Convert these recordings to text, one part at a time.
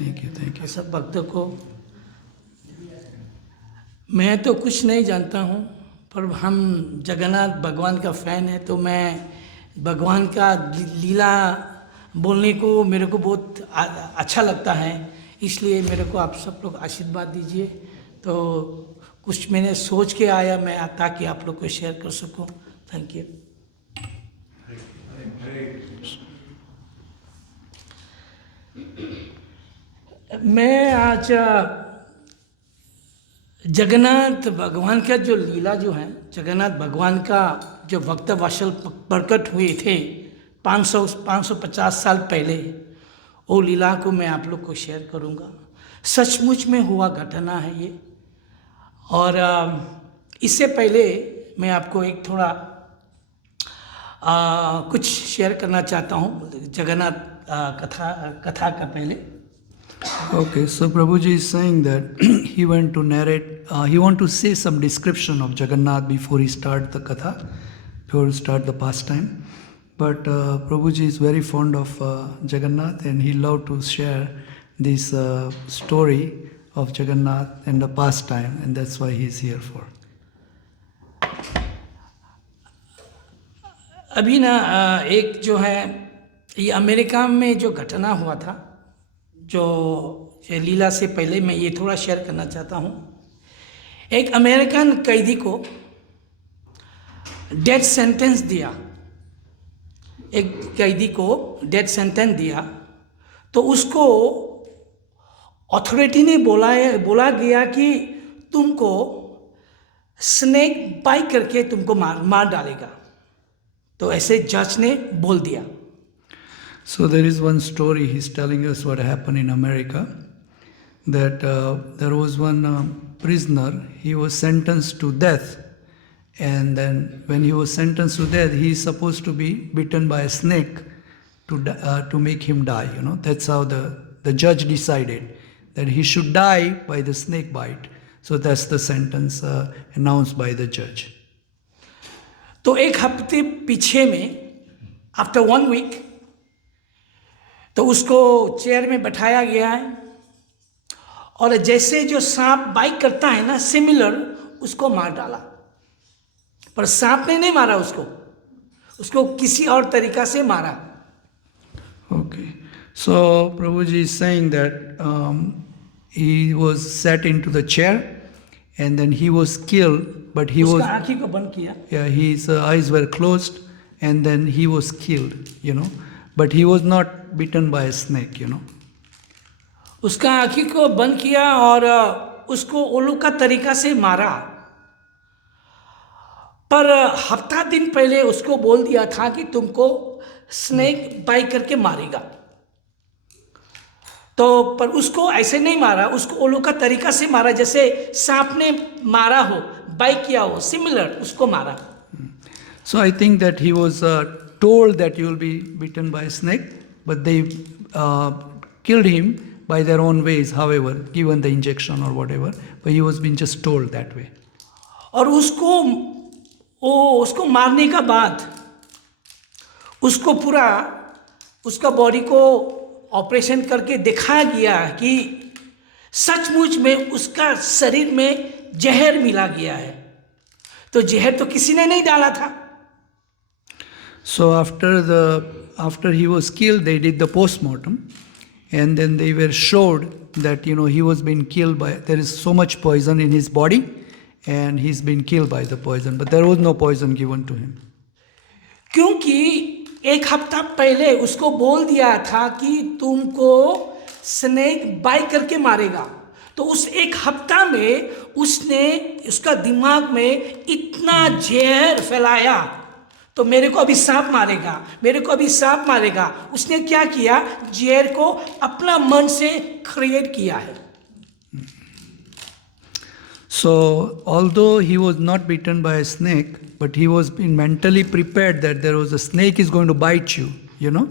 Much. Thank you. सब भक्तों को, मैं तो कुछ नहीं जानता हूँ, पर हम जगन्नाथ भगवान का फ़ैन है, तो मैं भगवान का लीला बोलने को मेरे को बहुत अच्छा लगता है, इसलिए मेरे को आप सब लोग आशीर्वाद दीजिए। तो कुछ मैंने सोच के आया मैं, ताकि आप लोग को शेयर कर सकूं। Thank you. मैं आज जगन्नाथ भगवान का जो लीला जो है, जगन्नाथ भगवान का जो भक्त वात्सल प्रकट हुए थे 550 साल पहले, वो लीला को मैं आप लोग को शेयर करूंगा। सचमुच में हुआ घटना है ये। और इससे पहले मैं आपको एक थोड़ा कुछ शेयर करना चाहता हूँ जगन्नाथ कथा का पहले। Okay, so Prabhuji is saying that he went to narrate, he want to say some description of Jagannath before he start the katha, before he start the pastime. But Prabhuji is very fond of Jagannath, and he loved to share this story of Jagannath and the pastime, and that's why he is here for. अभी ना एक जो है ये America में जो घटना हुआ था, जो लीला से पहले मैं ये थोड़ा शेयर करना चाहता हूँ। एक अमेरिकन कैदी को डेथ सेंटेंस दिया, एक कैदी को डेथ सेंटेंस दिया, तो उसको अथॉरिटी ने बोला गया कि तुमको स्नेक बाइट करके तुमको मार डालेगा। तो ऐसे जज ने बोल दिया। So there is one story he's telling us what happened in America, that there was one prisoner, he was sentenced to death, and then when he was sentenced to death, he is supposed to be bitten by a snake to make him die. You know, that's how the judge decided that he should die by the snake bite. So that's the sentence announced by the judge. तो एक हफ्ते पीछे में, after 1 week, तो उसको chair में बैठाया गया है, और जैसे जो सांप बाइट करता है ना, सिमिलर उसको मार डाला। पर सांप ने नहीं मारा उसको किसी और तरीका से मारा। Okay, so Prabhuji is saying that he was set into the chair, and then he was killed, but he was, आँखी को बंद किया, yeah, his eyes were closed, and then he was killed, you know, but he was not bitten by a snake, you know. उसका आँखी को बंद किया और उसको ओलू का तरीका से मारा। पर हफ्ता दिन पहले उसको बोल दिया था कि तुमको स्नेक बाइट करके मारेगा। तो पर उसको ऐसे नहीं मारा, उसको ओलू का तरीका से मारा, जैसे सांप ने मारा हो, बाइट किया हो, सिमिलर उसको मारा। So I think that he was told that you will be bitten by a snake, but they killed him by their own ways, however, given the injection or whatever, but he was being just told that way. और उसको मारने का बाद उसको पूरा उसका body को operation करके दिखाया गया कि सचमुच में उसका शरीर में जहर मिला गया है। तो जहर तो किसी ने नहीं डाला था। So after he was killed, they did the postmortem, and then they were showed that, you know, he was being killed by, there is so much poison in his body, and he's been killed by the poison, but there was no poison given to him. क्योंकि एक हफ्ता पहले उसको बोल दिया था कि तुमको स्नेक बाइट करके मारेगा। तो उस एक हफ्ता में उसने उसका दिमाग में इतना जहर फैलाया, तो मेरे को अभी सांप मारेगा, मेरे को अभी सांप मारेगा। उसने क्या किया, जहर को अपना मन से क्रिएट किया है। So although he was not bitten by a snake, but he was mentally prepared that there was a snake is going to bite you, you know.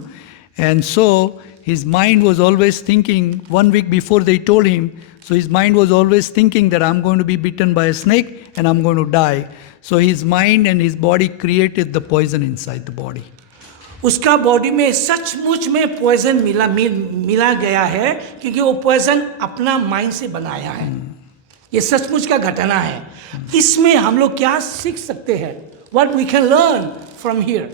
And so his mind was always thinking, 1 week before they told him, so his mind was always thinking that I'm going to be bitten by a snake and I'm going to die. So his mind and his body created the poison inside the body. उसका body में सचमुच में poison मिला गया है, क्योंकि वो poison अपना माइंड से बनाया है। ये सचमुच का घटना है। इसमें हम लोग क्या सीख सकते हैं? What we can learn from here?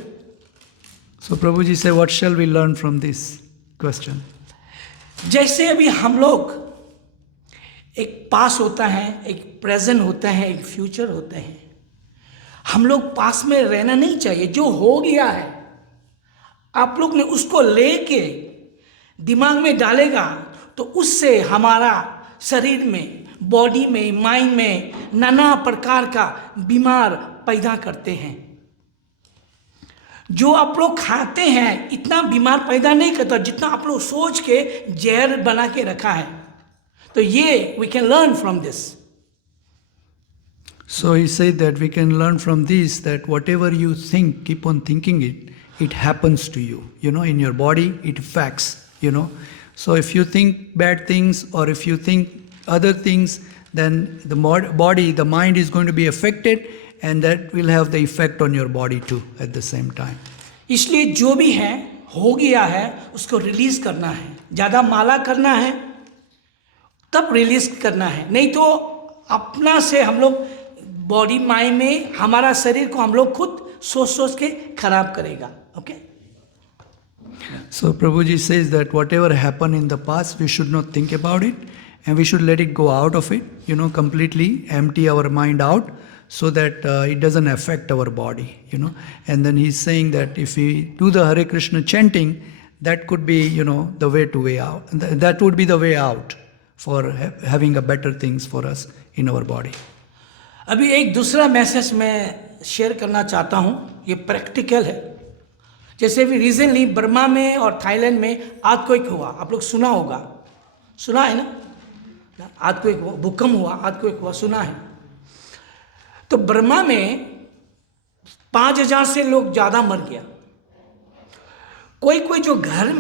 So Prabhuji said, what shall we learn from this question? जैसे अभी हम लोग एक पास होता है, एक प्रेजेंट होता है, एक फ्यूचर होते हैं। हम लोग पास में रहना नहीं चाहिए। जो हो गया है आप लोग ने उसको लेके दिमाग में डालेगा तो उससे हमारा शरीर में, बॉडी में, माइंड में नाना प्रकार का बीमार पैदा करते हैं। जो आप लोग खाते हैं इतना बीमार पैदा नहीं करता जितना आप लोग सोच के जहर बना के रखा है। तो ये we can learn from this. So he said that we can learn from this, that whatever you think, keep on thinking it, it happens to you. You know, in your body, it affects, you know. So if you think bad things or if you think other things, then the body, the mind is going to be affected, and that will have the effect on your body too at the same time. इसलिए जो भी है हो गया है उसको release करना है। ज़्यादा माला करना है तब रिलीज करना है, नहीं तो अपना से हम लोग बॉडी माइंड में हमारा शरीर को हम लोग खुद सोच सोच के खराब करेगा। Okay. So Prabhuji says that whatever happened in the past, we should not think about it, and we should let it go out of it, you know, completely empty our mind out, so that it doesn't affect our body, you know. And then he's saying that if we do the Hare Krishna chanting, that could be, you know, the way out. That would be the way out for having a better things for us in our body. अभी एक दूसरा message मैं share करना चाहता हूँ, ये practical है। जैसे भी रिसेंटली बर्मा में और थाईलैंड में अर्थक्वेक हुआ, आप लोग सुना होगा, सुना है ना? अर्थक्वेक हुआ, भूकंप हुआ, अर्थक्वेक हुआ, सुना है। तो बर्मा में 5,000 से लोग ज़्यादा मर गया। कोई कोई जो घर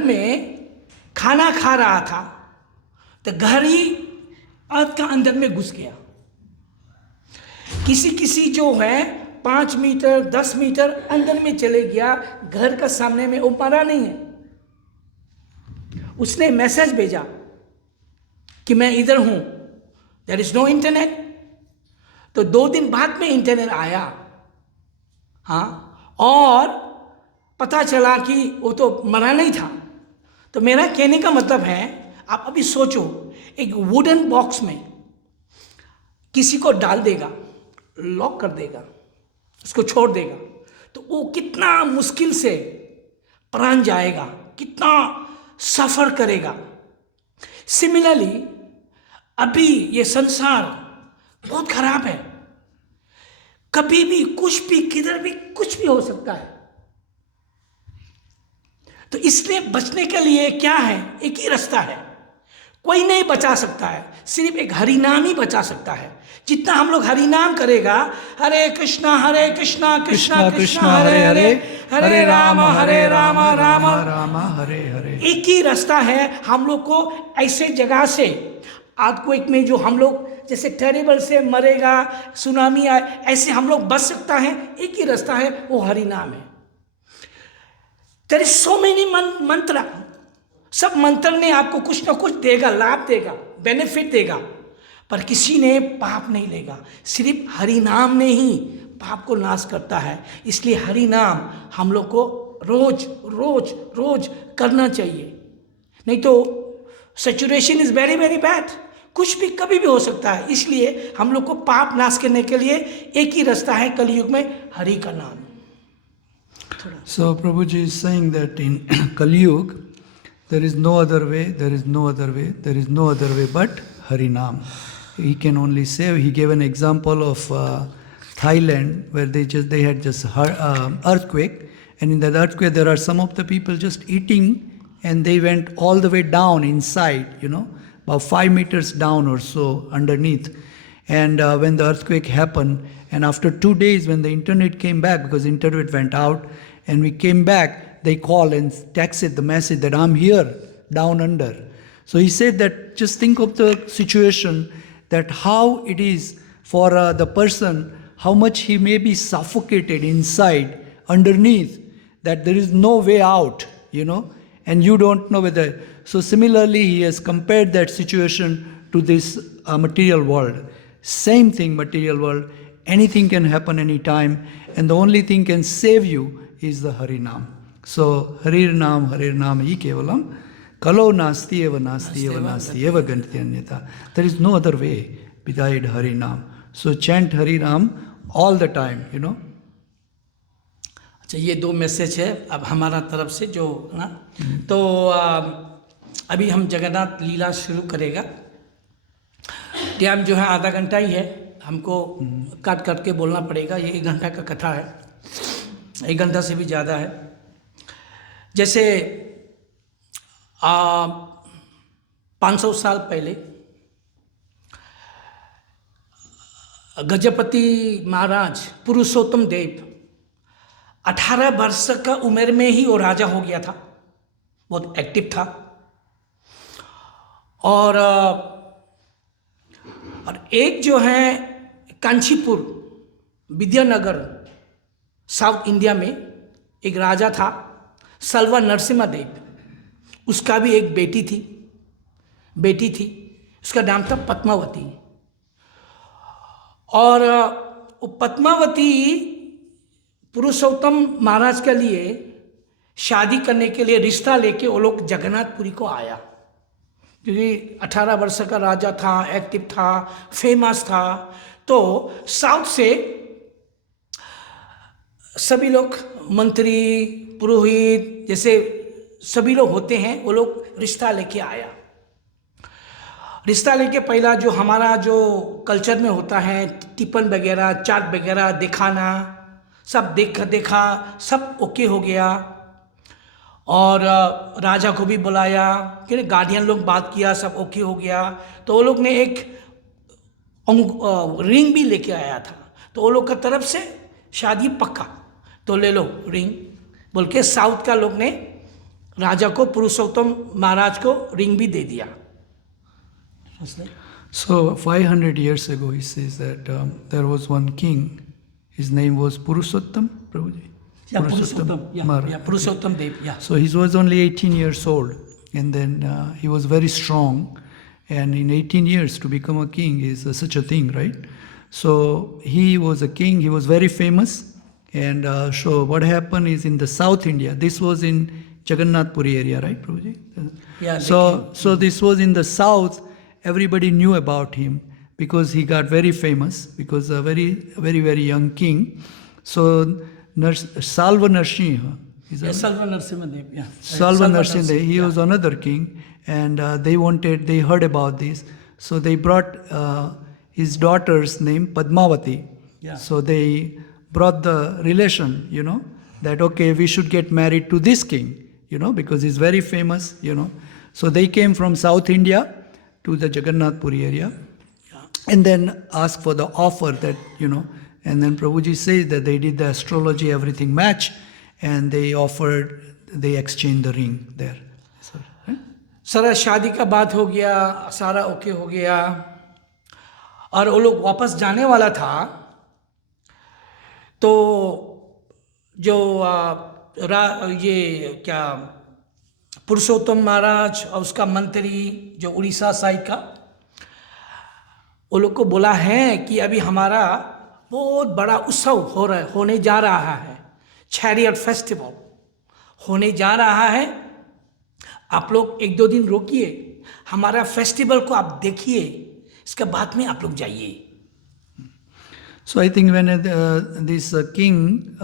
में खाना खा रहा था तो घर ही अर्थ का अंदर में घुस गया। किसी जो है 5 मीटर 10 मीटर अंदर में चले गया, घर का सामने में, वो मरा नहीं है। उसने मैसेज भेजा कि मैं इधर हूं, देयर इज नो इंटरनेट। तो 2 दिन बाद में इंटरनेट आया, हाँ, और पता चला कि वो तो मरा नहीं था। तो मेरा कहने का मतलब है, आप अभी सोचो, एक वुडन बॉक्स में किसी को डाल देगा, लॉक कर देगा, उसको छोड़ देगा, तो वो कितना मुश्किल से प्राण जाएगा, कितना सफ़र करेगा। सिमिलरली अभी ये संसार बहुत खराब है, कभी भी कुछ भी किधर भी कुछ भी हो सकता है। तो इसलिए बचने के लिए क्या है? एक ही रास्ता है, कोई नहीं बचा सकता है, सिर्फ एक हरिनाम ही बचा सकता है। जितना हम लोग हरिनाम करेगा, हरे कृष्णा कृष्णा कृष्णा हरे हरे, हरे राम राम राम हरे हरे। एक ही रास्ता है हम लोग को ऐसे जगह से, अर्थक्वेक में जो हम लोग जैसे टेरेबल से मरेगा, सुनामी आए, ऐसे हम लोग बच सकता है। एक ही रास्ता है, वो हरिनाम है। देयर इज सो मेनी मंत्र, सब मंत्र ने आपको कुछ ना कुछ देगा, लाभ देगा, बेनिफिट देगा, पर किसी ने पाप नहीं लेगा। सिर्फ हरि नाम ने ही पाप को नाश करता है। इसलिए हरि नाम हम लोग को रोज रोज रोज करना चाहिए, नहीं तो saturation is very very bad, कुछ भी कभी भी हो सकता है। इसलिए हम लोग को पाप नाश करने के लिए एक ही रास्ता है कलयुग में, हरि का नाम। So Prabhuji is saying that in Kali Yuga, there is no other way, there is no other way, there is no other way but Harinam. He can only save. He gave an example of Thailand, where they had just earthquake, and in that earthquake there are some of the people just eating, and they went all the way down inside, you know, about 5 meters down or so underneath. And when the earthquake happened, and after 2 days when the internet came back, because the internet went out, and we came back, they called and texted the message that I'm here, down under. So he said that just think of the situation, that how it is for the person, how much he may be suffocated inside, underneath, that there is no way out, and you don't know whether. So similarly, he has compared that situation to this material world. Same thing, material world. Anything can happen anytime, and the only thing can save you is the Harinam. So Harir Nam hi kevalam kalo nasti eva ganti anyata. There is no other way besides Harinam. So chant Harinam all the time, अच्छा, ये 2 message है अब हमारा तरफ से जो ना, तो अभी हम जगन्नाथ लीला शुरू करेगा। टाइम जो है आधा घंटा ही है, हमको काट के बोलना पड़ेगा। ये 1 घंटा का कथा है, 1 घंटा से भी ज़्यादा है। जैसे 500 साल पहले गजपति महाराज पुरुषोत्तम देव 18 वर्ष का उम्र में ही वो राजा हो गया था, बहुत एक्टिव था। और एक जो है कांचीपुर विद्यानगर साउथ इंडिया में एक राजा था सल्वा नरसिम्हा देव, उसका भी एक बेटी थी, उसका नाम था पद्मावती। और वो पद्मावती पुरुषोत्तम महाराज के लिए शादी करने के लिए रिश्ता लेके वो लोग जगन्नाथपुरी को आया, क्योंकि 18 वर्ष का राजा था, एक्टिव था, फेमस था। तो साउथ से सभी लोग मंत्री पुरोहित जैसे सभी लोग होते हैं, वो लोग रिश्ता लेके आया। रिश्ता लेके पहला जो हमारा जो कल्चर में होता है, टिफिन वगैरह चाट वगैरह दिखाना, सब देखा सब ओके हो गया। और राजा को भी बुलाया, कि गार्डियन लोग बात किया, सब ओके हो गया। तो वो लोग ने एक रिंग भी लेके आया था, तो वो लोग का तरफ से शादी पक्का, तो ले लो रिंग बोल के साउथ का लोग ने राजा को पुरुषोत्तम महाराज को रिंग भी दे दिया। So 500 years ago, he says that there was one king. His name was Purushottam, Prabhuji. Yeah, Purushottam Dev. Yeah. So he was only 18 years old, and then he was very strong. And in 18 years to become a king is such a thing, right? So he was a king. He was very famous. And so what happened is in the South India. This was in Jagannath Puri area, right, Prabhuji? Yeah. So this was in the south. Everybody knew about him because he got very famous, because a very, very, very young king. So Salva Narasimha. Salva Narasimha Dev. Yeah. Salva Narasimha Dev. He was another king, and they heard about this. So they brought his daughter's name Padmavati. Yeah. So they brought the relation, that okay, we should get married to this king, because he's very famous, So they came from South India to the Jagannath Puri area, and then asked for the offer that, and then Prabhuji says that they did the astrology, everything match, and they exchanged the ring there. सारा शादी का बात हो गया, सारा okay हो गया, और वो लोग वापस जाने वाला था। तो जो ये क्या पुरुषोत्तम महाराज और उसका मंत्री जो उड़ीसा साइड का, वो लोग को बोला है कि अभी हमारा बहुत बड़ा उत्सव होने जा रहा है, चैरियट फेस्टिवल होने जा रहा है। आप लोग 1-2 दिन रोकिए, हमारा फेस्टिवल को आप देखिए, इसके बाद में आप लोग जाइए। So I think when this king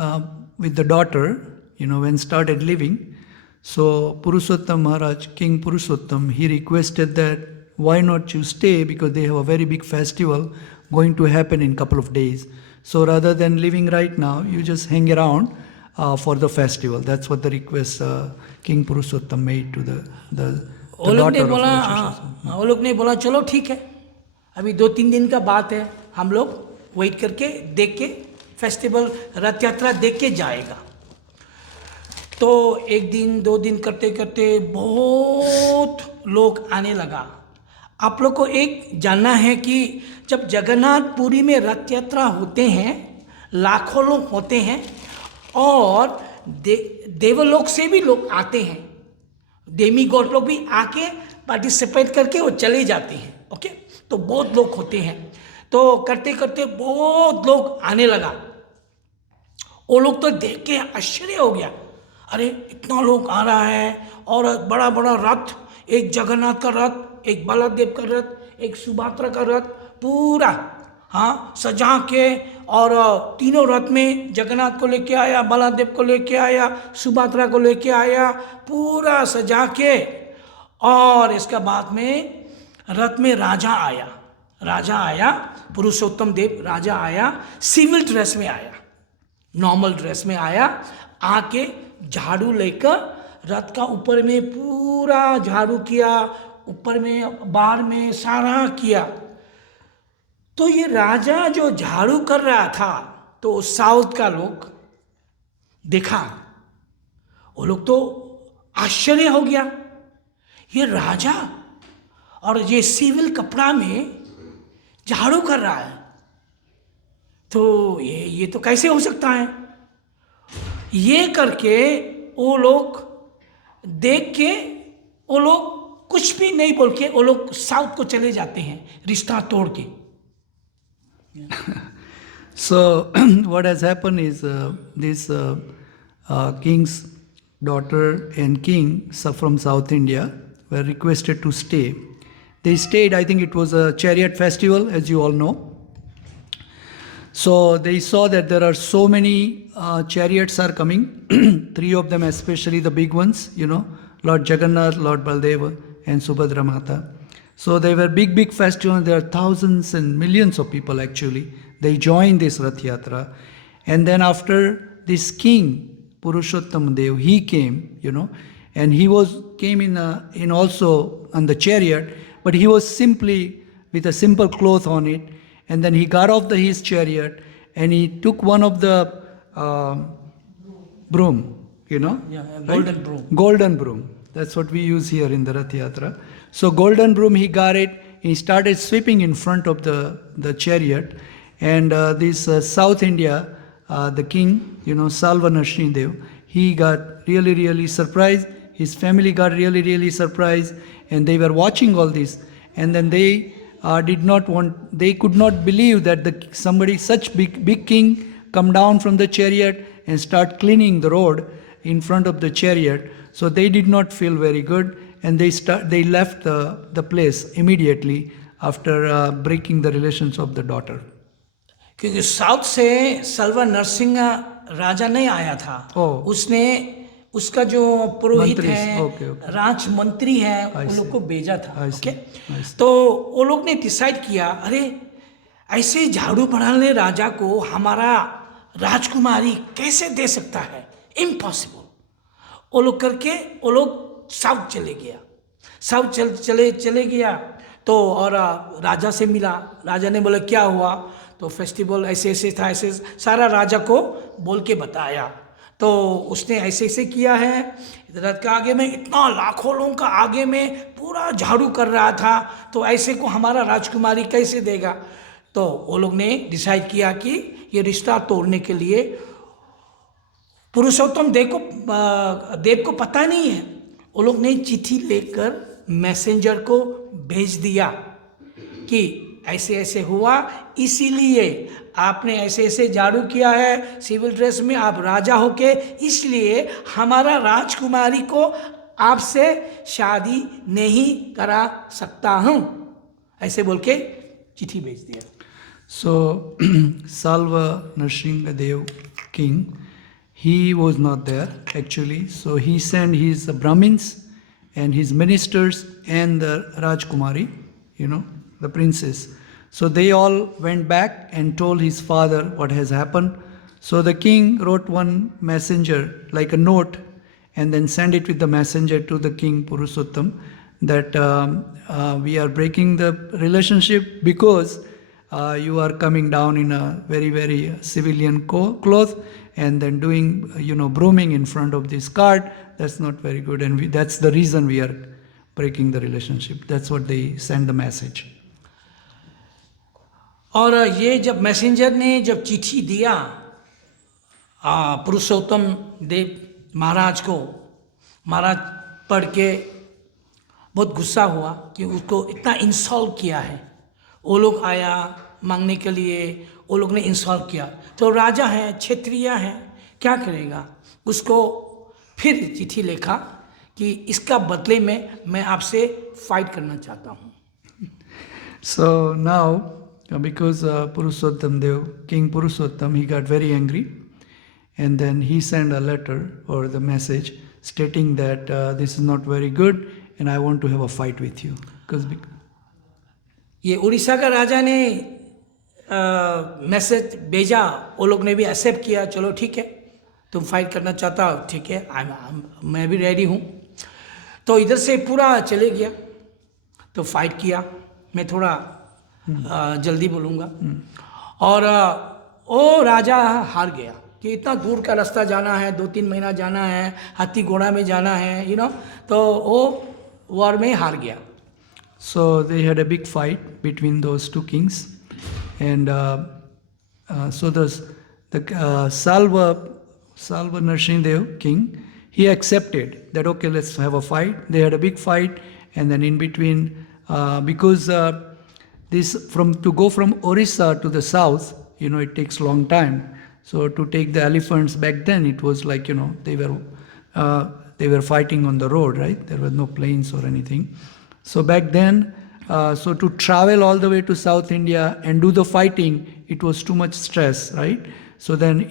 with the daughter, when started living, so Purushottam Maharaj, King Purushottam, he requested that why not you stay, because they have a very big festival going to happen in couple of days. So rather than living right now, you just hang around for the festival. That's what the request King Purushottam made to the daughter of Purushottam. वो लोग ने बोला चलो ठीक है, अभी 2-3 दिन का बात है, हम लोग वेट करके देख के फेस्टिवल रथ यात्रा देख के जाएगा। तो 1 दिन 2 दिन करते करते बहुत लोग आने लगा। आप लोग को एक जानना है कि जब जगन्नाथपुरी में रथ यात्रा होते हैं, लाखों लोग होते हैं, और देवलोक से भी लोग आते हैं, डेमी गॉड लोग भी आके पार्टिसिपेट करके वो चले जाते हैं। ओके, तो बहुत लोग होते हैं। तो करते करते बहुत लोग आने लगा। वो लोग तो देख के आश्चर्य हो गया, अरे इतना लोग आ रहा है, और बड़ा बड़ा रथ, एक जगन्नाथ का रथ, एक बलदेव का रथ, एक सुभद्रा का रथ, पूरा हाँ सजा के, और तीनों रथ में जगन्नाथ को लेके आया, बलदेव को लेके आया, सुभद्रा को लेके आया, पूरा सजा के। और इसके बाद में रथ में राजा आया, पुरुषोत्तम देव राजा आया, सिविल ड्रेस में आया, नॉर्मल ड्रेस में आया, आके झाड़ू लेकर रथ का ऊपर में पूरा झाड़ू किया, ऊपर में बाहर में सारा किया। तो ये राजा जो झाड़ू कर रहा था, तो साउथ का लोग देखा, वो लोग तो आश्चर्य हो गया, ये राजा और ये सिविल कपड़ा में झाड़ू कर रहा है, तो ये तो कैसे हो सकता है। ये करके वो लोग देख के, वो लोग कुछ भी नहीं बोल के वो लोग साउथ को चले जाते हैं, रिश्ता तोड़ के। So what has happened is this king's daughter and king from South India were requested to stay. They stayed. I think it was a chariot festival, as you all know. So they saw that there are so many chariots are coming, three of them especially the big ones, Lord Jagannath, Lord Baldeva and Subhadra Mata. So they were big festivals. There are thousands and millions of people actually. They joined this Rath Yatra. And then after this king, Purushottam Dev, he came, and he came in also on the chariot, but he was simply with a simple cloth on it. And then he got off his chariot and he took one of the broom, golden broom. Golden broom. That's what we use here in the Rath Yatra. So golden broom, he got it. He started sweeping in front of the chariot. And this South India, the king, Salva Narsingh, he got really surprised. His family got really surprised. And they were watching all this. And then they they could not believe that somebody such big king come down from the chariot and start cleaning the road in front of the chariot. So they did not feel very good, and they left the place immediately after breaking the relations of the daughter. क्योंकि south से सल्वा नरसिंह राजा नहीं आया था, उसने उसका जो पुरोहित है, राजमंत्री है, उन लोग को भेजा था। ओके, तो वो लोग ने डिसाइड किया, अरे ऐसे झाड़ू बढ़ाने राजा को हमारा राजकुमारी कैसे दे सकता है, इम्पॉसिबल। वो लोग करके वो लोग साउथ चले गया, साउथ चले गया। तो और राजा से मिला, राजा ने बोला क्या हुआ, तो फेस्टिवल ऐसे था, ऐसे सारा राजा को बोल के बताया। तो उसने ऐसे किया है, रथ के आगे में इतना लाखों लोगों का आगे में पूरा झाड़ू कर रहा था, तो ऐसे को हमारा राजकुमारी कैसे देगा। तो वो लोग ने डिसाइड किया कि ये रिश्ता तोड़ने के लिए, पुरुषोत्तम देव को पता नहीं है, वो लोग ने चिट्ठी लेकर मैसेंजर को भेज दिया कि ऐसे हुआ, इसीलिए आपने ऐसे झाड़ू किया है सिविल ड्रेस में, आप राजा होके, इसलिए हमारा राजकुमारी को आपसे शादी नहीं करा सकता हूँ, ऐसे बोल के चिट्ठी भेज दिया। So Salva Narsingh Dev king, he was not there actually. So he sent his Brahmins and his ministers and the Rajkumari, the princess. So they all went back and told his father what has happened. So the king wrote one messenger, like a note, and then sent it with the messenger to the king Purushottam that we are breaking the relationship because you are coming down in a very civilian cloth and then doing brooming in front of this cart. That's not very good, and that's the reason we are breaking the relationship. That's what they send the message. और ये जब messenger ने जब चिट्ठी दिया पुरुषोत्तम देव महाराज को महाराज पढ़ के बहुत गुस्सा हुआ कि उसको इतना इंसल्ट किया है। वो लोग आया मांगने के लिए, वो लोग ने इंसल्ट किया, तो राजा है, क्षत्रिय है, क्या करेगा। उसको फिर चिट्ठी लिखा कि इसका बदले में मैं आपसे फाइट करना चाहता हूँ। So now, because Purushottam Dev, King Purushottam, he got very angry, and then he sent a letter or the message stating that this is not very good and I want to have a fight with you. Because ये उड़ीसा का राजा ने message भेजा, वो लोग ने भी accept किया, चलो ठीक है, तुम फाइट करना चाहता हो, ठीक है, मैं भी रेडी हूँ। तो इधर से पूरा चले गया, तो फाइट किया। मैं थोड़ा जल्दी बोलूँगा। और वो राजा हार गया कि इतना दूर का रास्ता जाना है, 2-3 महीना जाना है, हाथी घोड़ा में जाना है, तो वो वॉर में हार गया। So they had a big fight between those two kings, and so the Salva Nrsimhadev king, he accepted that okay, let's have a fight. They had a big fight, and then in between, because to go from Orissa to the south, it takes long time. So to take the elephants back then, it was like they were fighting on the road, right? There were no planes or anything. So back then, so to travel all the way to South India and do the fighting, it was too much stress, right? So then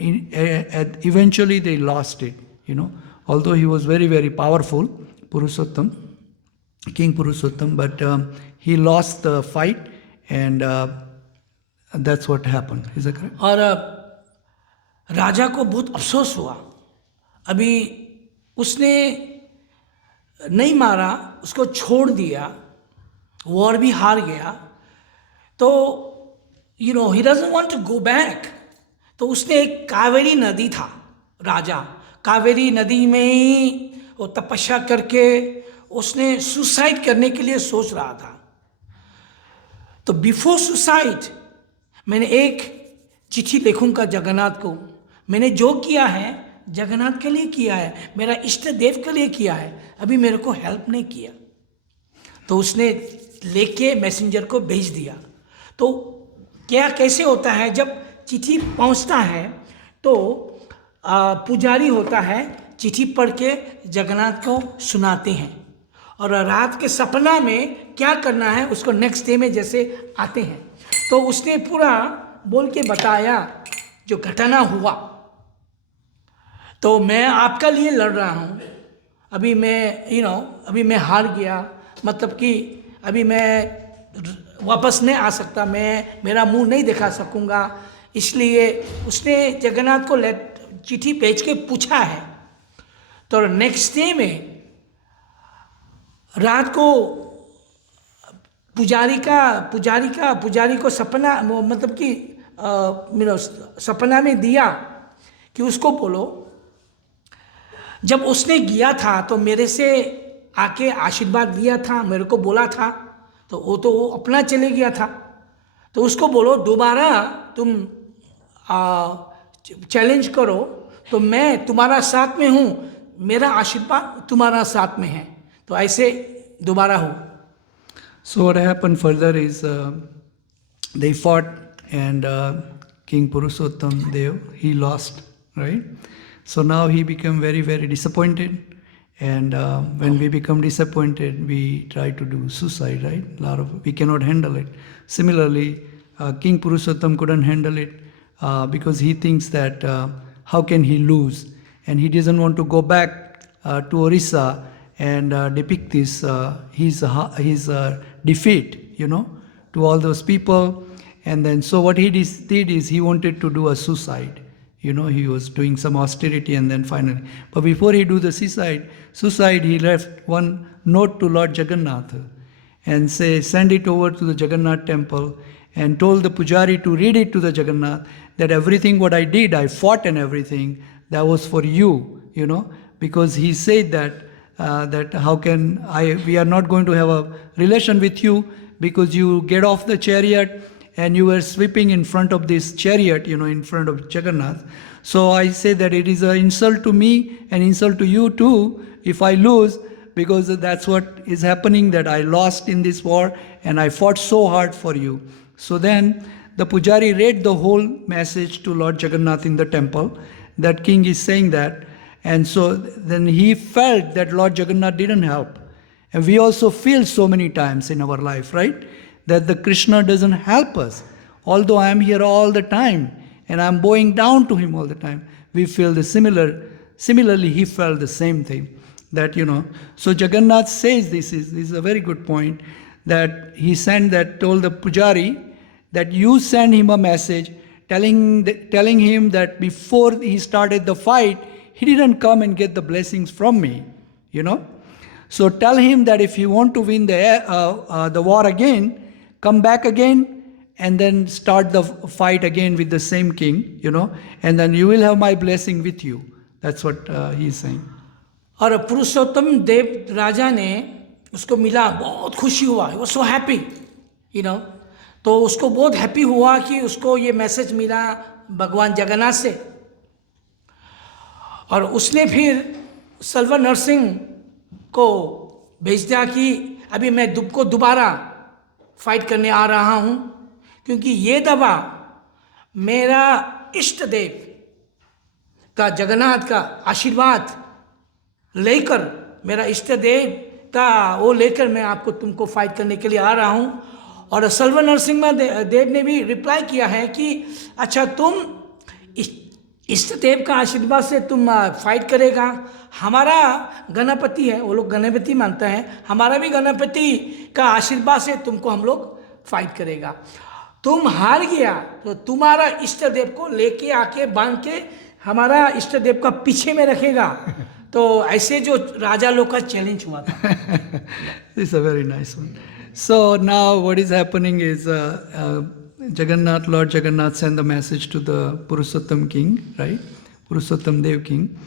eventually they lost it, Although he was very, very powerful, Purushottam, King Purushottam, but he lost the fight, and that's what happened. Is that correct? और राजा को बहुत अफसोस हुआ। अभी उसने नहीं मारा, उसको छोड़ दिया, वॉर भी हार गया, तो he doesn't want to go back। तो उसने एक कावेरी नदी था, राजा कावेरी नदी में ही वो तपस्या करके उसने सुसाइड करने के लिए सोच रहा था। तो बिफोर सुसाइड मैंने एक चिट्ठी लिखूंगा जगन्नाथ को, मैंने जो किया है जगन्नाथ के लिए किया है, मेरा इष्ट देव के लिए किया है, अभी मेरे को हेल्प नहीं किया। तो उसने लेके मैसेंजर को भेज दिया। तो क्या कैसे होता है, जब चिट्ठी पहुंचता है तो पुजारी होता है, चिट्ठी पढ़ के जगन्नाथ को सुनाते हैं, और रात के सपना में क्या करना है उसको नेक्स्ट डे में जैसे आते हैं। तो उसने पूरा बोल के बताया जो घटना हुआ। तो मैं आपका लिए लड़ रहा हूँ, अभी मैं अभी मैं हार गया, मतलब कि अभी मैं वापस नहीं आ सकता, मैं मेरा मुंह नहीं दिखा सकूँगा, इसलिए उसने जगन्नाथ को चिट्ठी भेज के पूछा है। तो नेक्स्ट डे में रात को पुजारी को सपना, मतलब कि सपना में दिया कि उसको बोलो, जब उसने गया था तो मेरे से आके आशीर्वाद दिया था, मेरे को बोला था, तो वो अपना चले गया था, तो उसको बोलो दोबारा तुम चैलेंज करो, तो मैं तुम्हारा साथ में हूँ, मेरा आशीर्वाद तुम्हारा साथ में है, तो ऐसे दोबारा हो। So what happened further is they fought, and King Purushottam Dev, he lost, right? So now he became very, very disappointed, and when we become disappointed, we try to do suicide, right? We cannot handle it. Similarly, King Purushottam couldn't handle it because he thinks that how can he lose, and he doesn't want to go back to Orissa and depict this his defeat, to all those people. And then so what he did is he wanted to do a suicide. He was doing some austerity, and then finally, but before he do the suicide, he left one note to Lord Jagannath and send it over to the Jagannath temple, and told the pujari to read it to the Jagannath, that everything what I did, I fought and everything, that was for you, because he said that how can we are not going to have a relation with you, because you get off the chariot and you were sweeping in front of this chariot, in front of Jagannath. So I say that it is an insult to me and insult to you too if I lose, because that's what is happening, that I lost in this war and I fought so hard for you. So then the Pujari read the whole message to Lord Jagannath in the temple. That king is saying that. And so then he felt that Lord Jagannath didn't help. And we also feel so many times in our life, right? That the Krishna doesn't help us. Although I am here all the time and I'm bowing down to him all the time, we feel the similarly he felt the same thing. That, so Jagannath says this is a very good point, that he told the Pujari that you send him a message telling him that before he started the fight, he didn't come and get the blessings from me, So tell him that if you want to win the war again, come back again and then start the fight again with the same king, and then you will have my blessing with you. That's what he's saying. और पुरुषोत्तम देव राजा ने उसको मिला, बहुत खुशी हुआ, वो so happy, तो उसको बहुत हैप्पी हुआ कि उसको ये मैसेज मिला भगवान जगन्नाथ से। और उसने फिर सल्वा नरसिंह को भेज दिया कि अभी मैं दोबारा फाइट करने आ रहा हूँ, क्योंकि ये दवा मेरा इष्ट देव का जगन्नाथ का आशीर्वाद लेकर, मेरा इष्ट देव का वो लेकर मैं तुमको फाइट करने के लिए आ रहा हूँ। और सल्वा नरसिंह देव ने भी रिप्लाई किया है कि अच्छा, तुम इष्ट देव का आशीर्वाद से तुम फाइट करेगा, हमारा गणपति है, वो लोग गणपति मानते हैं, हमारा भी गणपति का आशीर्वाद से तुमको हम लोग फाइट करेगा। तुम हार गया तो तुम्हारा इष्ट देव को लेके आके बांध के हमारा इष्ट देव का पीछे में रखेगा। तो ऐसे जो राजा लोग का चैलेंज हुआ था। This is a very nice one. So now what is happening is Lord Jagannath sent the message to the Purushottam king, right? Purushottam Dev king.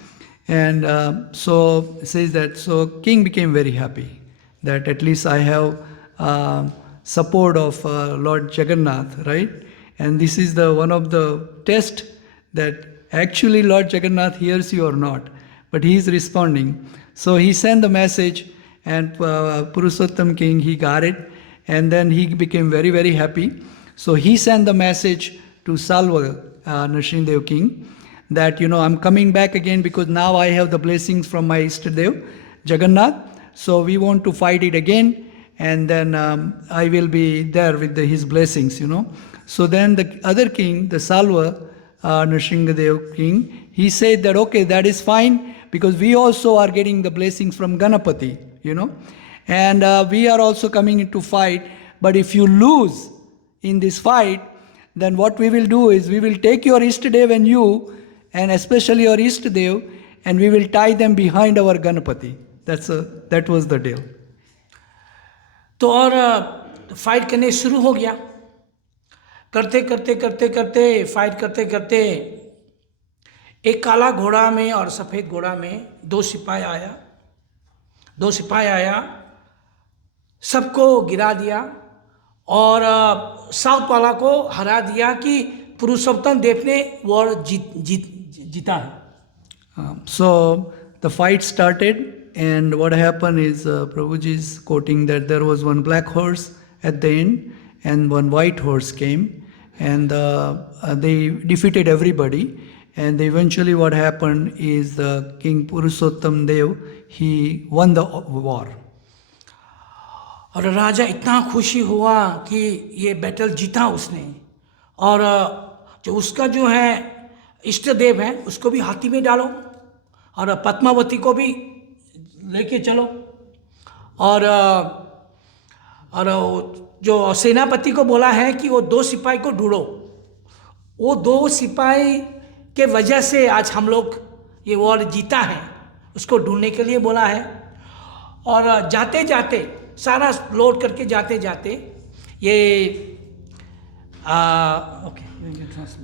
And so it says that, so king became very happy that at least I have support of Lord Jagannath, right? And this is one of the test that actually Lord Jagannath hears you or not, but he is responding. So he sent the message, and Purushottam king, he got it, and then he became very, very happy. So he sent the message to Salva, Nrsimhadev king, that, I'm coming back again because now I have the blessings from my Ishtadev, Jagannath. So we want to fight it again, and then I will be there with his blessings, So then the other king, the Salva, Nrsimhadev king, he said that, okay, that is fine, because we also are getting the blessings from Ganapati, and we are also coming into fight. But if you lose in this fight, then what we will do is we will take your Ishtadev and you, and especially your Ishtadev, and we will tie them behind our Ganapati. That was the deal. तो और fight करने शुरू हो गया, करते करते करते करते फाइट करते करते एक काला घोड़ा में और सफ़ेद घोड़ा में दो सिपाही आया, सबको गिरा दिया और साउथ वाला को हरा दिया कि पुरुषोत्तम देव ने वॉर जीता है। So the fight started, and what happened is Prabhuji is quoting that there was one black horse at the end and one white horse came, and they defeated everybody. And eventually what happened is King Purushottam Dev, he won the war. और राजा इतना खुशी हुआ कि ये battle जीता उसने, और जो उसका जो है इष्ट देव है उसको भी हाथी में डालो और पद्मावती को भी लेके चलो, और जो सेनापति को बोला है कि वो दो सिपाही को ढूंढो, वो दो सिपाही के वजह से आज हम लोग ये वॉर जीता है, उसको ढूंढने के लिए बोला है। और जाते जाते सारा लोड करके जाते जाते ये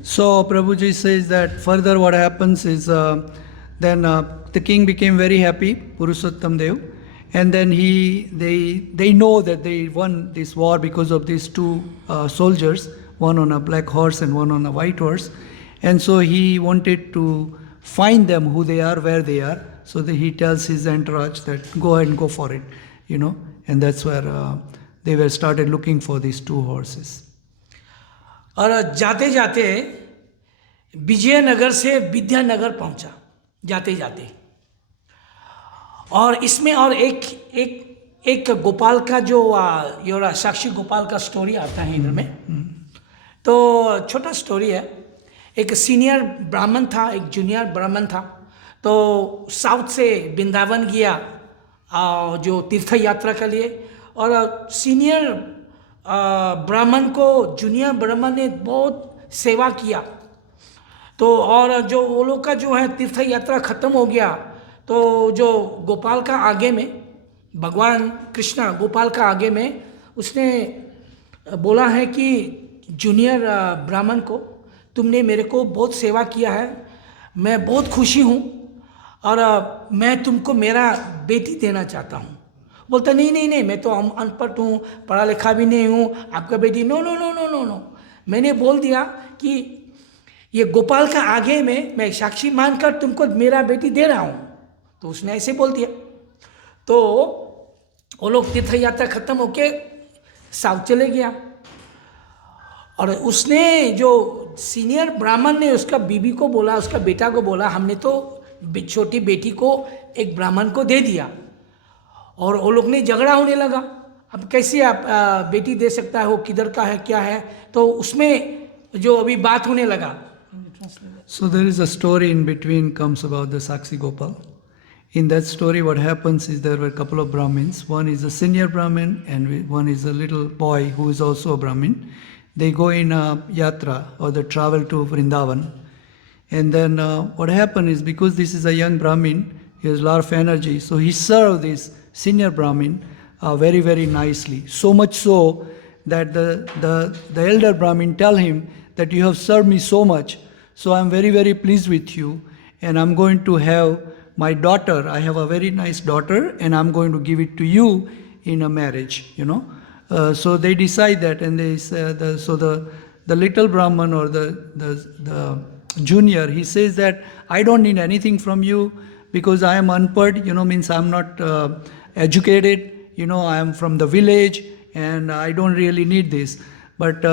So Prabhuji says that further what happens is then the king became very happy, Purushottam Dev, and then they know that they won this war because of these two soldiers, one on a black horse and one on a white horse. And so he wanted to find them, who they are, where they are. So that he tells his entourage that go ahead and go for it, and that's where they were started looking for these two horses. और जाते जाते विजयनगर से विद्यानगर पहुंचा, जाते जाते। और इसमें और एक गोपाल का जो योरा साक्षी गोपाल का स्टोरी आता है इधर में। तो छोटा स्टोरी है। एक सीनियर ब्राह्मण था, एक जूनियर ब्राह्मण था। तो साउथ से वृंदावन गया जो तीर्थ यात्रा के लिए, और सीनियर ब्राह्मण को जूनियर ब्राह्मण ने बहुत सेवा किया। तो और जो वो लोग का जो है तीर्थ यात्रा ख़त्म हो गया, तो जो गोपाल का आगे में, भगवान कृष्णा गोपाल का आगे में उसने बोला है कि जूनियर ब्राह्मण को, तुमने मेरे को बहुत सेवा किया है, मैं बहुत खुशी हूँ और मैं तुमको मेरा बेटी देना चाहता हूँ। बोलता नहीं नहीं नहीं, मैं तो अनपढ़ हूँ, पढ़ा लिखा भी नहीं हूँ, आपका बेटी no no no no no no. मैंने बोल दिया कि ये गोपाल का आगे में मैं साक्षी मानकर तुमको मेरा बेटी दे रहा हूँ। तो उसने ऐसे बोल दिया। तो वो लोग तीर्थ यात्रा खत्म होके साउथ चले गया, और उसने जो सीनियर ब्राह्मण ने उसका बीबी को बोला, उसका बेटा को बोला, हमने तो छोटी बेटी को एक ब्राह्मण को दे दिया। और वो लोग ने झगड़ा होने लगा, अब कैसे आप बेटी दे सकता है, वो किधर का है क्या है। तो उसमें जो अभी बात होने लगा। So there is a story in between comes about the Sakshi Gopal. In that story what happens is there were a couple of Brahmins. One is a senior Brahmin and one is a little boy who is also a Brahmin. They go in a yatra or they travel to Vrindavan. And then what happened is, because this is a young Brahmin, he has a lot of energy, so he served this senior Brahmin very, very nicely. So much so that the elder Brahmin tell him that you have served me so much, so I'm very, very pleased with you, and I'm going to have my daughter, I have a very nice daughter, and I'm going to give it to you in a marriage, So they decide that, and they say, the little Brahman or the junior, he says that I don't need anything from you because I am unpad, means I'm not educated, I am from the village and I don't really need this. But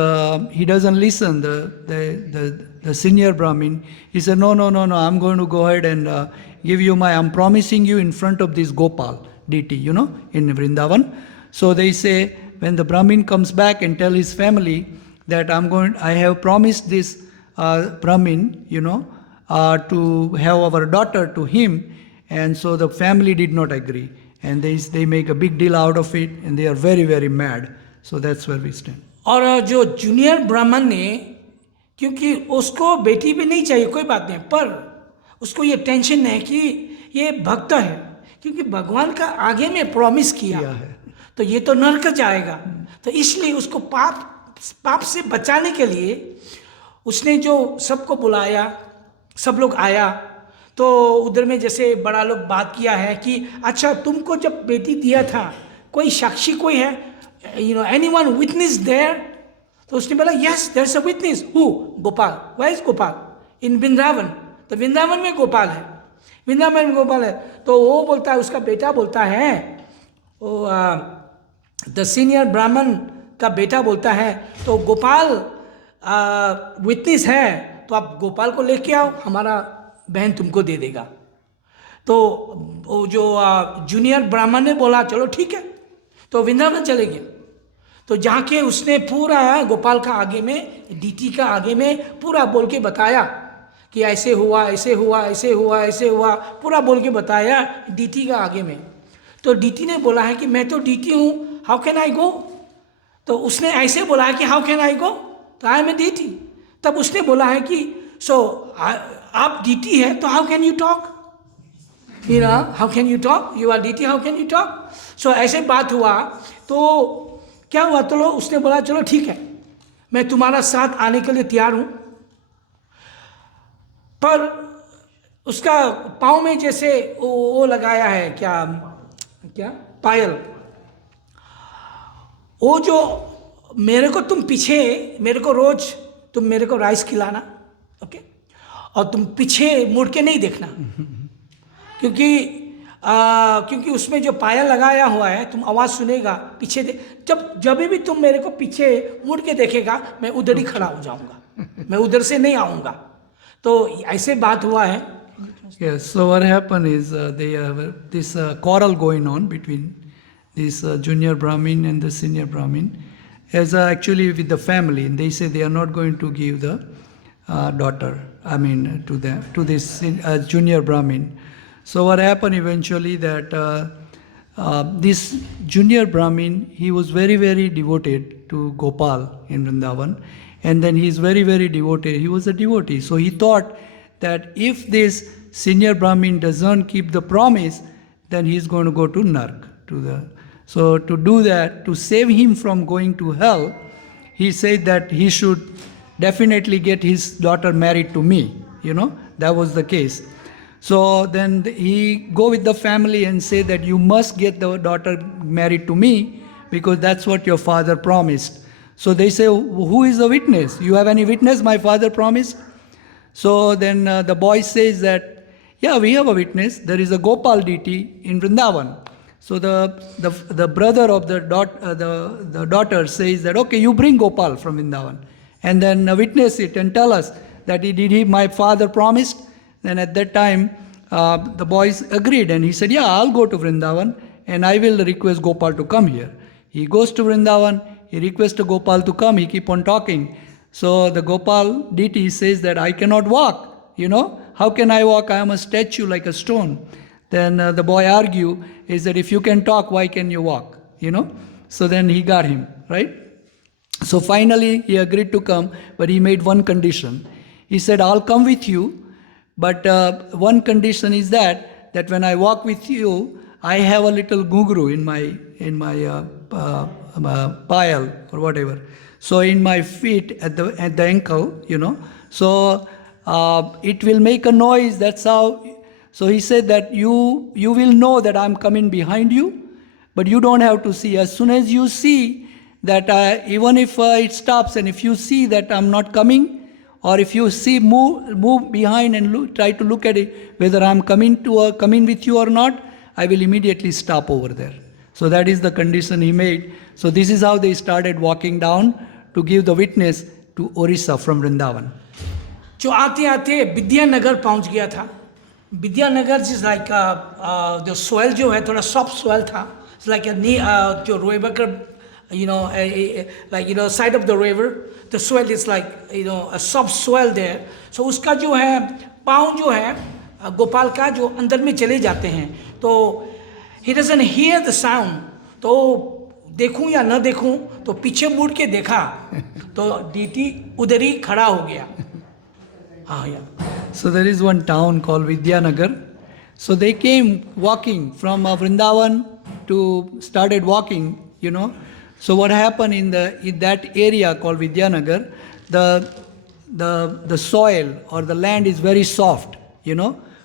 he doesn't listen, the senior Brahmin. He said, no, I'm going to go ahead and I'm promising you in front of this Gopal deity, in Vrindavan. So they say, when the Brahmin comes back and tell his family that I have promised this Brahmin, to have our daughter to him, and so the family did not agree. And they make a big deal out of it, and they are very, very mad. So that's where we stand. और जो junior ब्राह्मण ने, क्योंकि उसको बेटी भी नहीं चाहिए, कोई बात नहीं, पर उसको ये टेंशन है कि ये भक्त है, क्योंकि भगवान का आगे में प्रॉमिस किया है, तो ये तो नरक जाएगा। तो इसलिए उसको पाप से बचाने के लिए उसने जो सबको बुलाया, सब लोग आया। तो उधर में जैसे बड़ा लोग बात किया है कि अच्छा तुमको जब बेटी दिया था, कोई साक्षी कोई है, एनीवन विटनेस देयर? तो उसने बोला yes there is a witness. Who? Gopal. Where is Gopal? In Vrindavan. तो वृंदावन में गोपाल है, वृंदावन में गोपाल है। तो वो बोलता है, उसका बेटा बोलता है, वो द सीनियर ब्राह्मण का बेटा बोलता है, तो गोपाल विटनेस है, तो आप गोपाल को लेके आओ, हमारा बहन तुमको दे देगा। तो वो जो जूनियर ब्राह्मण ने बोला चलो ठीक है, तो वृंदावन चले गया। तो जाके उसने पूरा गोपाल का आगे में, डीटी का आगे में पूरा बोल के बताया कि ऐसे हुआ, ऐसे हुआ, ऐसे हुआ, ऐसे हुआ, पूरा बोल के बताया डीटी का आगे में। तो डीटी ने बोला है कि मैं तो डीटी हूँ, हाउ कैन आई गो? तो उसने ऐसे बोला है कि हाउ कैन आई गो, तो आई एम ए डीटी। तब उसने बोला है कि आप डीटी है तो how can you talk, how can you talk, you are DT, how can you talk? So ऐसे बात हुआ। तो क्या हुआ, तो उसने बोला चलो ठीक है, मैं तुम्हारा साथ आने के लिए तैयार हूँ। पर उसका पाँव में जैसे वो लगाया है, क्या पायल, वो जो मेरे को तुम पीछे, मेरे को रोज तुम मेरे को राइस खिलाना, ओके, और तुम पीछे मुड़ के नहीं देखना, क्योंकि उसमें जो पाया लगाया हुआ है, तुम आवाज़ सुनेगा पीछे जब भी तुम मेरे को पीछे मुड़ के देखेगा, मैं उधर ही खड़ा हो जाऊंगा, मैं उधर से नहीं आऊंगा। तो ऐसे बात हुआ है। Yes, so what happened is they have this quarrel going on between this junior Brahmin and the senior Brahmin, as actually with the family, and they say they are not going to give the daughter, I mean, to this junior Brahmin. So what happened eventually that this junior Brahmin, he was very, very devoted to Gopal in Vrindavan, and then he is very, very devoted. He was a devotee, so he thought that if this senior Brahmin doesn't keep the promise, then he is going to go to Nark. So to do that, to save him from going to hell, he said that he should definitely get his daughter married to me. That was the case. So then he go with the family and say that you must get the daughter married to me because that's what your father promised. So they say, who is the witness? You have any witness my father promised? So then the boy says that, yeah, we have a witness. There is a Gopal deity in Vrindavan. So the brother of the daughter says that, okay, you bring Gopal from Vrindavan and then witness it and tell us that my father promised. Then at that time, the boys agreed and he said, yeah, I'll go to Vrindavan and I will request Gopal to come here. He goes to Vrindavan, he requests Gopal to come, he keep on talking. So the Gopal deity says that I cannot walk, how can I walk? I am a statue like a stone. Then the boy argue is that if you can talk, why can you walk? So then he got him, right? So finally he agreed to come, but he made one condition. He said, I'll come with you, but one condition is that when I walk with you, I have a little gugru in my pile or whatever. So in my feet at the ankle, so it will make a noise. That's how. So he said that you will know that I'm coming behind you, but you don't have to see. As soon as you see that even if it stops and if you see that I'm not coming, or if you see move behind and try to look at it, whether I'm coming with you or not, I will immediately stop over there. So that is the condition he made. So this is how they started walking down to give the witness to Orissa from Vrindavan. जो आते आते विद्यानगर पहुंच गया था. Vidyanagar is like जो soil जो है थोड़ा सॉफ्ट सोयल था. इट्स लाइक जो river side of the river, the soil is like a soft soil there. So उसका जो है पाँव जो है गोपाल का जो अंदर में चले जाते हैं, तो he doesn't here the sound. तो देखूं या न देखूं, तो पीछे मुड़ के देखा तो डीटी उधर ही खड़ा हो गया. हाँ या. So there is one town called Vidyanagar. So they came walking from Vrindavan started walking, So what happened in that area called Vidyanagar, the soil or the land is very soft,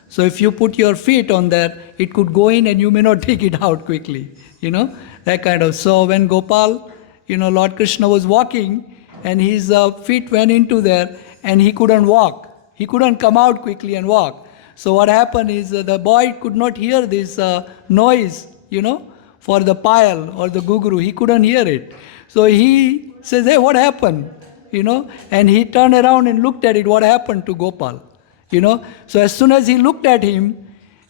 So if you put your feet on there, it could go in and you may not take it out quickly, that kind of. So when Gopal, Lord Krishna was walking and his feet went into there and he couldn't walk. He couldn't come out quickly and walk. So what happened is the boy could not hear this noise, for the pile or the gugru. He couldn't hear it. So he says, hey, what happened? And he turned around and looked at it, what happened to Gopal? So as soon as he looked at him,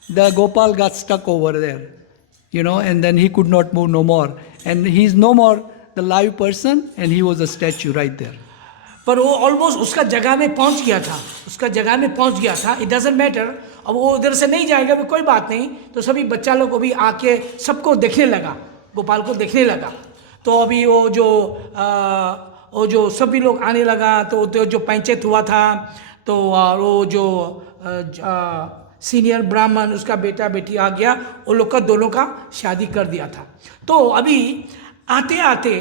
the Gopal got stuck over there, and then he could not move no more. And he's no more the live person, and he was a statue right there. पर वो almost उसका जगह में पहुंच गया था. It doesn't matter. अब वो उधर से नहीं जाएगा भी कोई बात नहीं. तो सभी बच्चा लोग को भी आके सबको देखने लगा, गोपाल को देखने लगा. तो अभी वो जो सभी लोग आने लगा, तो जो पंचायत हुआ था, तो वो जो सीनियर ब्राह्मण उसका बेटा बेटी आ गया, वो लोग का दोनों का शादी कर दिया था. तो अभी आते आते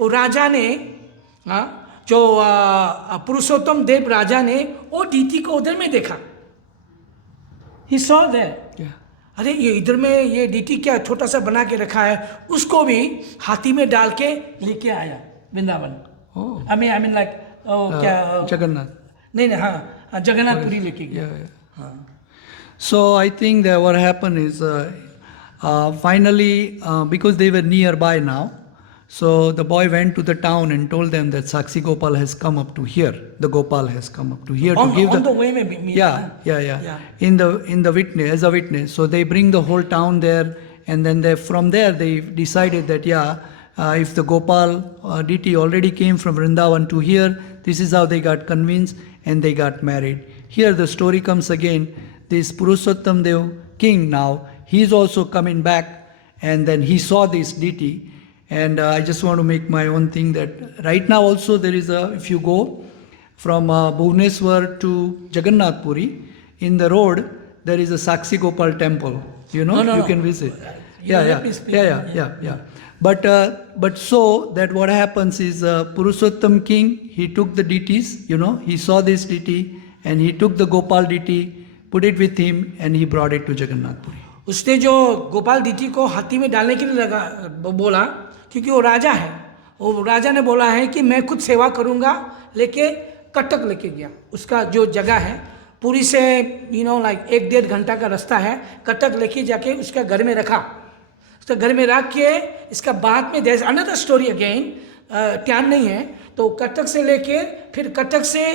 वो राजा ने जो पुरुषोत्तम देव राजा ने वो डीटी को उधर में देखा. He saw there. अरे ये इधर में ये डीटी क्या छोटा सा बना के रखा है, उसको भी हाथी में डाल के लेके आया. Vrindavan. Oh, I mean like क्या Jagannath. नहीं नहीं हाँ जगन्नाथपुरी लेके गया. Yeah, yeah. So I think that what happened is finally, because they were nearby now, so the boy went to the town and told them that Sakshi Gopal has come up to here. The Gopal has come up to here to give On the way में भी yeah. Yeah. In the witness, as a witness. So they bring the whole town there, and then from there they decided that if the Gopal deity already came from Vrindavan to here, this is how they got convinced and they got married. Here the story comes again. This Purushottam Dev king now, he is also coming back, and then he saw this deity. And I just want to make my own thing that right now also there is if you go from Bhubaneswar to Jagannath Puri, in the road there is a Sakshi Gopal temple. You know, No. you can visit. Let me speak. Yeah. But so that what happens is Purushottam king, he took the deities, you know, he saw this deity and he took the Gopal deity, put it with him and he brought it to Jagannath Puri. उसने जो गोपाल दीदी को हाथी में डालने के लिए लगा बोला, क्योंकि वो राजा है, वो राजा ने बोला है कि मैं खुद सेवा करूंगा, लेके कटक लेके गया. उसका जो जगह है पूरी से लाइक 1-1.5 घंटा का रास्ता है, कटक लेके जाके उसका घर में रखा. उसका घर में रख के इसका बाद में there is another story again, time नहीं है. तो कटक से लेके फिर कटक से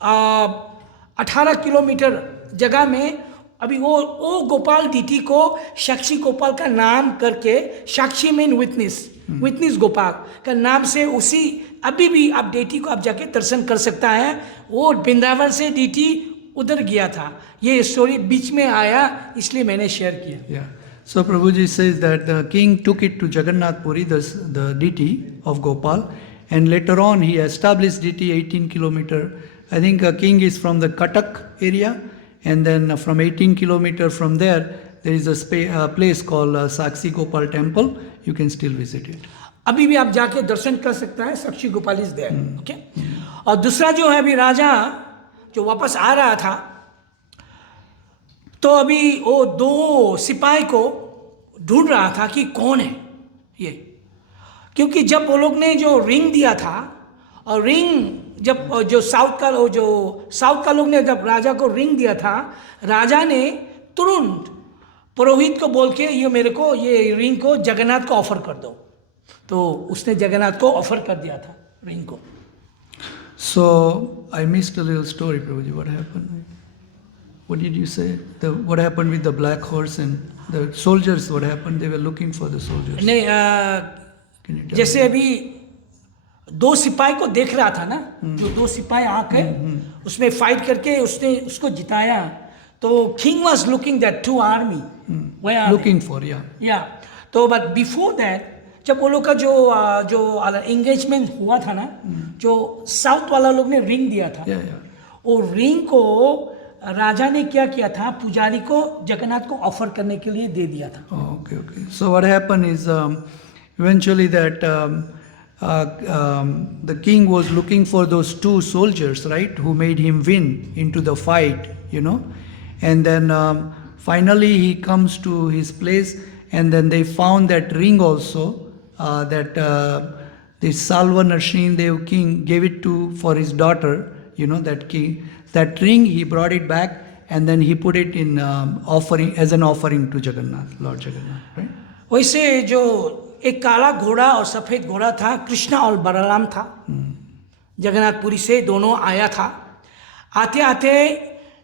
18 किलोमीटर जगह में अभी वो गोपाल दीदी को साक्षी गोपाल का नाम करके, साक्षी मीन विटनेस गोपाल का नाम से उसी अभी भी आप डीटी को आप जाके दर्शन कर सकता है. वो वृंदावन से डीटी उधर गया था. ये स्टोरी बीच में आया इसलिए मैंने शेयर किया. Yeah. So Prabhuji says that the king took it to Jagannath Puri, the deity of Gopal, and later on he established deity 18 kilometer. I think a king is from the Cuttack area, and then from 18 kilometer from there is a place called Sakshi Gopal temple. You can still visit it. अभी भी आप जाके दर्शन कर सकता है. Sakshi Gopal is there. Okay. और दूसरा जो है अभी राजा जो वापस आ रहा था, तो अभी वो 2 सिपाही को ढूंढ रहा था कि कौन है ये, क्योंकि जब वो लोग ने जो रिंग दिया था, और रिंग जब जो साउथ का लोग ने जब राजा को रिंग दिया था, राजा ने तुरंत पुरोहित को बोल के ये रिंग को जगन्नाथ को ऑफर कर दो. तो उसने जगन्नाथ को ऑफर कर दिया था रिंग को. So I missed a little story, Prabhuji. What happened? What did you say? What happened with the black horse and the soldiers? What happened? They were looking for the soldiers. नहीं, Can you tell जैसे अभी 2 सिपाही को देख रहा था ना, जो 2 सिपाही आके उसमें फाइट करके उसने उसको जिताया. तो king was looking that 2 army looking for, yeah. या. तो बट बिफोर दैट जब वो लोग का जो एंगेजमेंट हुआ था ना, जो साउथ वाला लोग ने रिंग दिया था, Yeah. वो रिंग को राजा ने क्या किया था, पुजारी को जगन्नाथ को ऑफर करने के लिए दे दिया था. Oh, okay. So what happened is eventually that the king was looking for those 2 soldiers, right, who made him win into the fight, you know, and then finally he comes to his place, and then they found that ring also that the Salva Narsingh Dev king gave it for his daughter, you know, that king. That ring he brought it back, and then he put it in offering as an offering to Jagannath, Lord Jagannath, right? वैसे जो एक काला घोड़ा और सफ़ेद घोड़ा था, कृष्णा और बलराम था, जगन्नाथपुरी से दोनों आया था. आते आते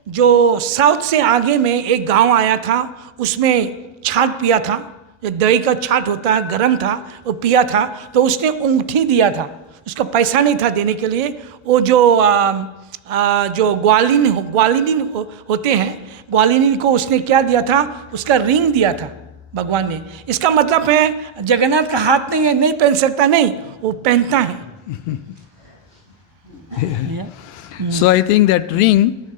जो साउथ से आगे में एक गांव आया था, उसमें छाछ पिया था, दही का छाछ होता है, गरम था, वो पिया था. तो उसने अंगूठी दिया था, उसका पैसा नहीं था देने के लिए. वो जो ग्वालिनी होते हैं, ग्वालिनी को उसने क्या दिया था, उसका रिंग दिया था भगवान ने. इसका मतलब है जगन्नाथ का हाथ नहीं है, नहीं पहन सकता, नहीं, वो पहनता है. So I think that ring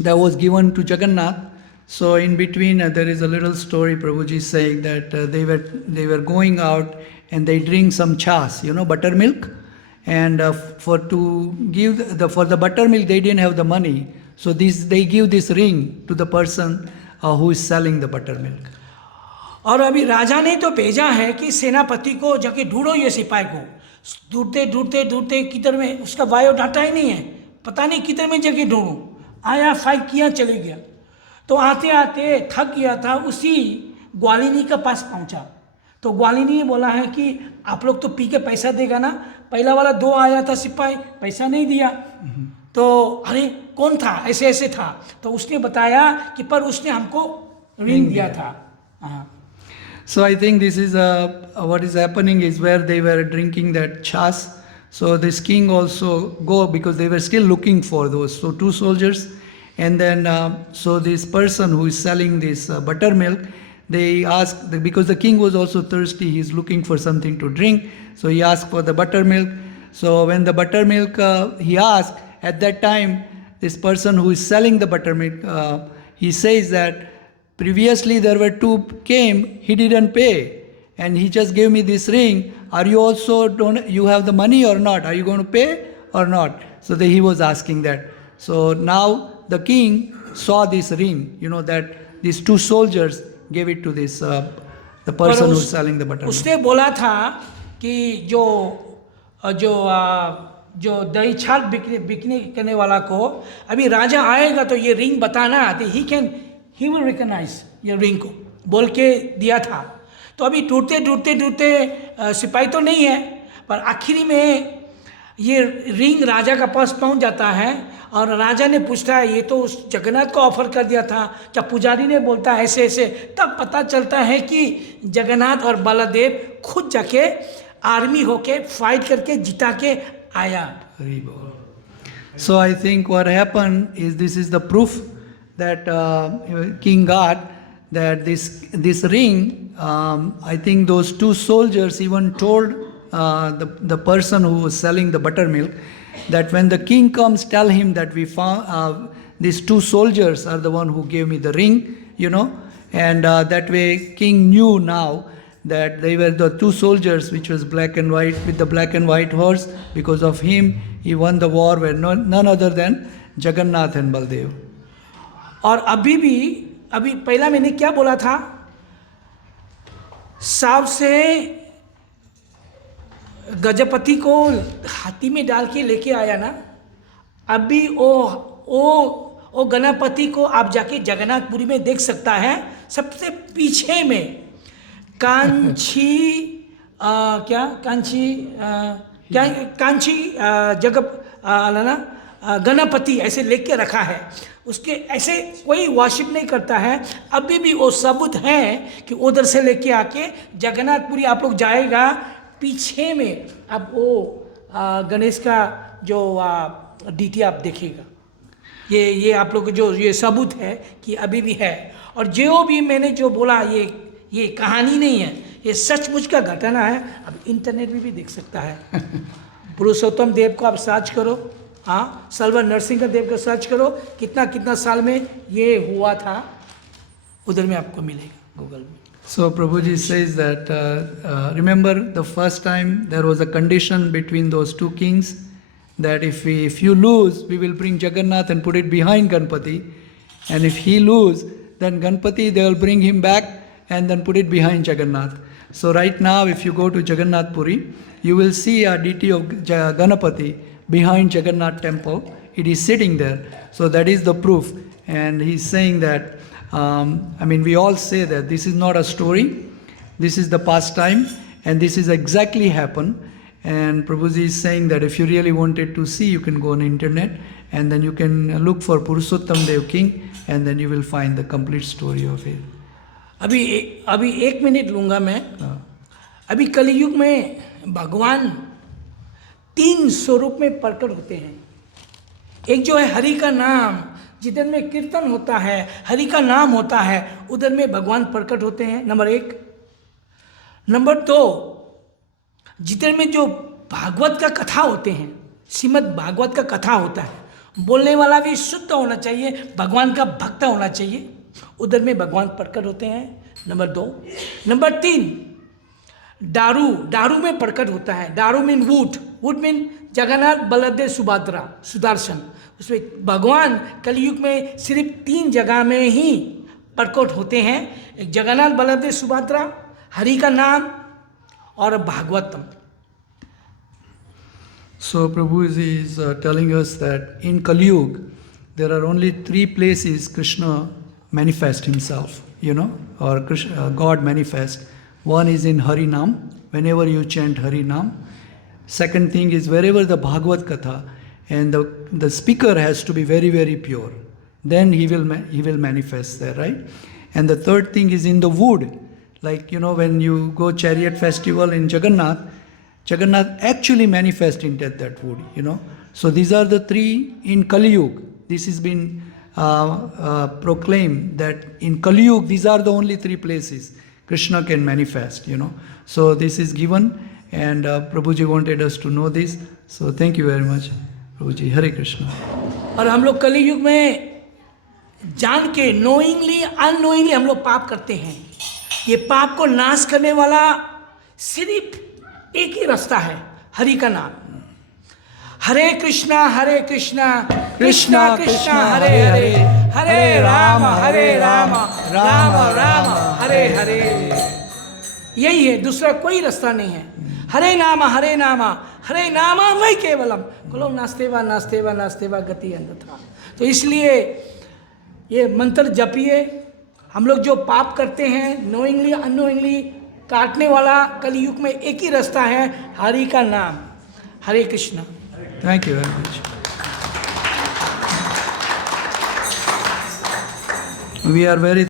that was given to Jagannath. So in between there is a little story. Prabhuji saying that they were going out and they drink some chas, you know, buttermilk, and for the buttermilk they didn't have the money. So they give this ring to the person who is selling the buttermilk. और अभी राजा ने तो भेजा है कि सेनापति को जाके ढूंढो ये सिपाही को. ढूंढते ढूंढते ढूंढते किधर में उसका बायोडाटा ही नहीं है, पता नहीं किधर में जगह ढूंढूं। आया, फाइल किया, चले गया। तो आते आते थक गया था, उसी ग्वालिनी के पास पहुंचा। तो ग्वालिनी ने बोला है कि आप लोग तो पी के पैसा देगा ना। पहला वाला 2 आया था सिपाही, पैसा नहीं दिया। तो अरे कौन था, ऐसे ऐसे था। तो उसने बताया कि पर उसने हमको रिंग दिया था। हाँ। So I think this is what is happening is where they were drinking that chas. So this king also go because they were still looking for those. So 2 soldiers, and then so this person who is selling this buttermilk, they asked because the king was also thirsty. He's looking for something to drink. So he asked for the buttermilk. So when the buttermilk he asked at that time, this person who is selling the buttermilk, he says that previously there were 2 came, he didn't pay, and he just gave me this ring. Are you also don't you have the money or not? Are you going to pay or not? So he was asking that. So now the king saw this ring, that these 2 soldiers gave it to this the person who's selling the buttermilk. उसने बोला था कि जो दही छाल बिकने करने वाला को अभी राजा आएगा तो ये रिंग बताना, ही विल रिकॉग्नाइज ये रिंग को बोल के दिया था। तो अभी ढूंढते सिपाही तो नहीं है, पर आखिरी में ये रिंग राजा का पास पहुंच जाता है और राजा ने पूछता है ये तो उस जगन्नाथ को ऑफर कर दिया था क्या? पुजारी ने बोलता है ऐसे ऐसे। तब पता चलता है कि जगन्नाथ और बलदेव खुद जाके आर्मी होके फाइट करके जिता के आया। So I think what happened is this is the proof that king got that this ring. I think those 2 soldiers even told the person who was selling the buttermilk that when the king comes, tell him that we found these 2 soldiers are the one who gave me the ring, and that way king knew now that they were the 2 soldiers which was black and white with the black and white horse. Because of him, he won the war where none other than Jagannath and Baldev. और अभी पहला मैंने क्या बोला था, सांप से गजपति को हाथी में डाल के लेके आया ना। अभी वो गणपति को आप जाके जगन्नाथपुरी में देख सकता है। सबसे पीछे में कांची गणपति ऐसे लेके रखा है। उसके ऐसे कोई वर्शिप नहीं करता है। अभी भी वो सबूत है कि उधर से लेके आके जगन्नाथपुरी आप लोग जाएगा, पीछे में आप वो गणेश का जो डीटी आप देखेगा। ये आप लोग जो ये सबूत है कि अभी भी है। और जो भी मैंने जो बोला ये कहानी नहीं है, ये सचमुच का घटना है। अब इंटरनेट में भी देख सकता है। पुरुषोत्तम देव को आप सर्च करो, हाँ, सल्वर नरसिंह देव को सर्च करो, कितना साल में ये हुआ था, उधर में आपको मिलेगा गूगल में। So Prabhuji says that remember the first time there was a condition between those 2 kings that if you lose, we will bring Jagannath and put it behind Ganpati, and if he lose, then Ganpati they will bring him back and then put it behind Jagannath. So right now if you go to Jagannath Puri, you will see a deity of Ganapati behind Jagannath temple. It is sitting there. So that is the proof. And he's saying that we all say that this is not a story, this is the past time, and this is exactly happened. And Prabhuji is saying that if you really wanted to see, you can go on internet and then you can look for Purushottam Dev King, and then you will find the complete story of it. अभी 1 minute लूँगा मैं। अभी कलयुग में भगवान 3 स्वरूप में प्रकट होते हैं। एक जो है हरि का नाम, जिधर में कीर्तन होता है, हरि का नाम होता है, उधर में भगवान प्रकट होते हैं, नंबर 1। नंबर 2, जिधर में जो भागवत का कथा होते हैं, श्रीमद् भागवत का कथा होता है, बोलने वाला भी शुद्ध होना चाहिए, भगवान का भक्त होना चाहिए, उधर में भगवान प्रकट होते हैं, नंबर 2। नंबर 3, दारू में प्रकट होता है। दारू mean would mean Jagannath, Baldev, Sudarshan. उसमें भगवान कलयुग में सिर्फ 3 जगह में ही प्रकट होते हैं, एक जगन्नाथ, बलदेव, सुभद्रा, हरि का नाम और Bhagavatam. So Prabhu is telling us that in Kali Yuga, there are only 3 places Krishna manifests himself, or God manifests. One is in Harinam, whenever you chant Harinam. Second thing is wherever the Bhagavad Katha, and the speaker has to be very, very pure. Then he will manifest there, right? And the third thing is in the wood. Like, when you go chariot festival in Jagannath actually manifests in that wood, So these are the 3 in Kali Yuga. This has been proclaimed that in Kali Yuga, these are the only 3 places Krishna can manifest, So this is given, and Prabhuji wanted us to know this. So thank you very much, Prabhuji. Hare Krishna. और हम लोग कली युग में जान के knowingly unknowingly हम लोग पाप करते हैं। ये पाप को नाश करने वाला सिर्फ एक ही रास्ता है, हरि का नाम। हरे कृष्णा कृष्णा कृष्णा हरे हरे, हरे राम राम राम हरे हरे। यही है, दूसरा कोई रास्ता नहीं है। हरे नाम हरे नाम वही केवलम, कलो नास्तेवा नास्तेवा नास्तेवा गति अन्यथा। तो इसलिए ये मंत्र जपिए। हम लोग जो पाप करते हैं नोइंगली अननोइंगली काटने वाला कलयुग में एक ही रास्ता है, हरि का नाम। हरे Krishna. Thank you very much. We are very